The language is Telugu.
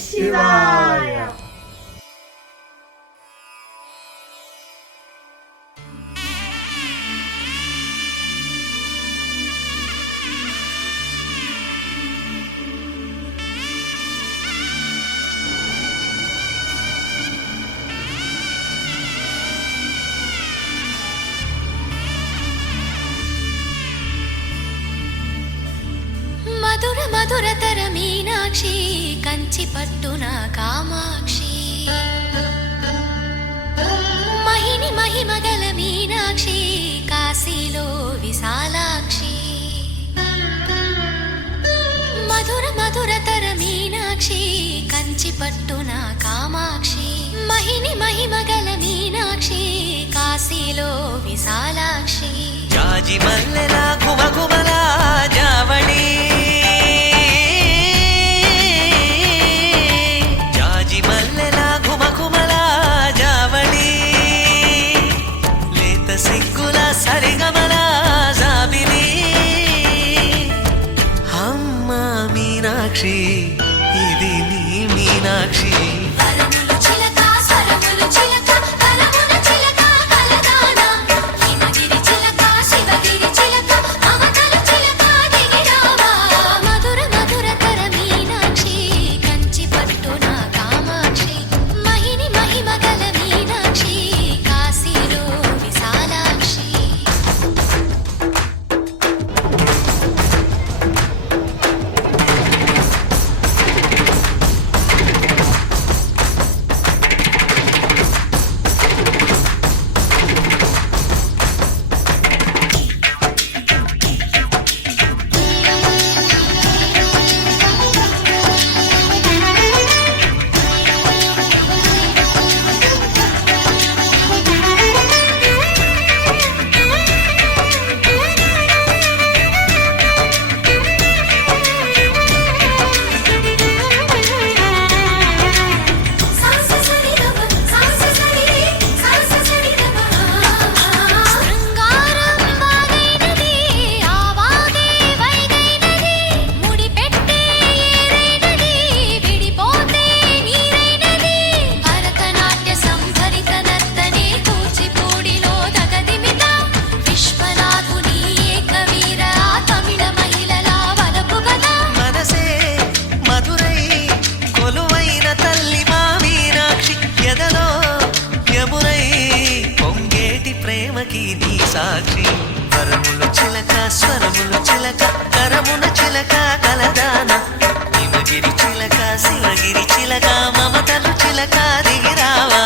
శివాయ. మధుర మధురతర మీనాక్షి కంచి పట్టున కామాక్షి మహిని మహిమగల మీనాక్షి కాశీలో విశాలాక్షి మధుర మధురతర మీనాక్షి కంచి పట్టున కామాక్షి మహిని మహిమగల మీనాక్షి కాశీలో విశాలాక్షి జాజి మల్లెలా గుమగుమలా జావళి జాజి మల్లెలా గుమగుమలా జావళి లేత సిగ్గుల సరిగమల జాబిలి అమ్మ మీనాక్షి ఇది నీ మీనాక్షి ప్రేమకి నీ సాక్షి వరములు చిలక స్వరములు చిలక కరమున చిలక కలదాన హిమగిరి చిలక శివగిరి చిలక మమతలు చిలక దిగిరావా